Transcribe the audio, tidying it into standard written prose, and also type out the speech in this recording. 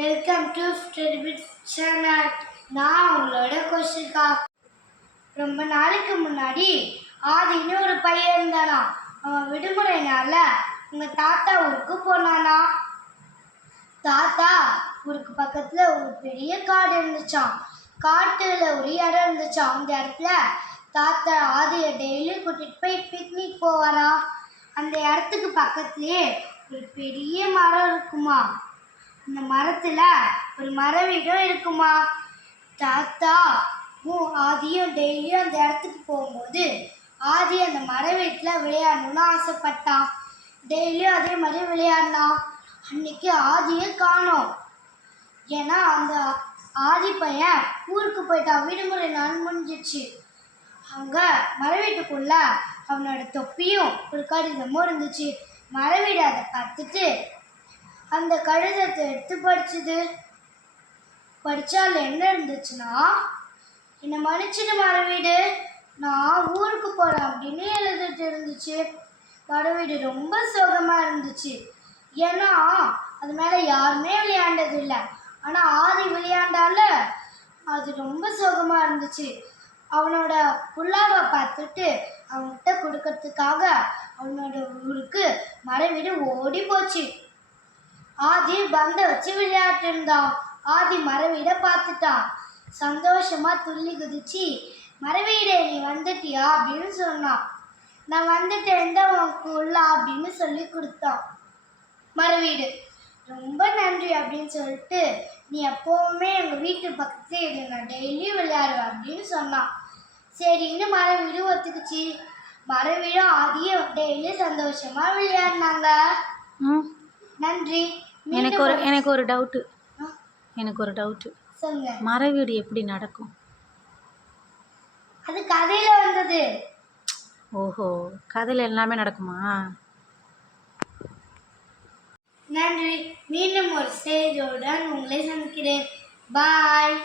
Welcome to ஸ்டடிபிட் channel. நான் உங்களோட கொஷிகா. ரொம்ப நாளைக்கு முன்னாடி ஆதின்னு ஒரு பையன் இருந்தானா. அவன் விடுமுறை நாள்ல உங்க தாத்தா ஊருக்கு போனானா. தாத்தா ஊருக்கு பக்கத்துல ஒரு பெரிய காடு இருந்துச்சான். காட்டுல ஒரு இடம் இருந்துச்சான். அந்த இடத்துல தாத்தா ஆதிய டெய்லி கூட்டிட்டு போய் பிக்னிக் போவாராம். அந்த இடத்துக்கு பக்கத்துலயே ஒரு பெரிய மரம் இருக்குமா. அந்த மரத்துல ஒரு மர வீடும் இருக்குமா. தாத்தா ஆதியும் டெய்லியும் அந்த இடத்துக்கு போகும்போது ஆதி அந்த மர வீட்டில் விளையாடணும்னு ஆசைப்பட்டான். டெய்லியும் அதே மாதிரி விளையாடினான். அன்னைக்கு ஆதியை காணோம். ஏன்னா அந்த ஆதி பையன் ஊருக்கு போயிட்டான். விடுமுறை நாள் முடிஞ்சிச்சு. அங்க மர வீட்டுக்குள்ள அவனோட தொப்பியும் ஒரு கடிதமும் இருந்துச்சு. மர வீடு அதை பார்த்துட்டு அந்த கடிதத்தை எடுத்து படிச்சுது. படிச்சால் என்ன இருந்துச்சுன்னா, என்னை மன்னிச்சிட்டு மர வீடு, நான் ஊருக்கு போறேன் அப்படின்னு எழுதிட்டு இருந்துச்சு. மர வீடு ரொம்ப சோகமா இருந்துச்சு. ஏன்னா அது மேல யாருமே விளையாண்டது இல்லை. ஆனா ஆதி விளையாண்டால அது ரொம்ப சோகமா இருந்துச்சு. அவனோட புல்லாவை பார்த்துட்டு அவன்கிட்ட கொடுக்கறதுக்காக அவனோட ஊருக்கு மர வீடு ஓடி போச்சு. ஆதி பந்தை வச்சு விளையாட்டு இருந்தான். ஆதி மரவீடை பார்த்துட்டான். சந்தோஷமா துள்ளி குதிச்சு, மரவீடே நீ வந்துட்டியா அப்படின்னு சொன்னான். நான் வந்துட்டேன் தான் உனக்கு உள்ள அப்படின்னு சொல்லி கொடுத்தான். மரவீடு ரொம்ப நன்றி அப்படின்னு சொல்லிட்டு, நீ எப்பவுமே எங்கள் வீட்டு பக்கத்துல இரு, நான் டெய்லி விளையாடுவேன் அப்படின்னு சொன்னான். சரின்னு மரவீடு ஒத்துக்குச்சு. மரவீடும் ஆதியும் டெய்லி சந்தோஷமா விளையாடினாங்க. நன்றி. எனக்கு ஒரு டவுட்டு சொல்லுங்க. மர வீடு எப்படி நடக்கும்? அது கதையில வந்தது. ஓஹோ, கதையில எல்லாமே நடக்குமா? நன்றி. மீண்டும் ஒரு செய்தியுடன் உங்களை சந்திக்கிறேன். பாய்.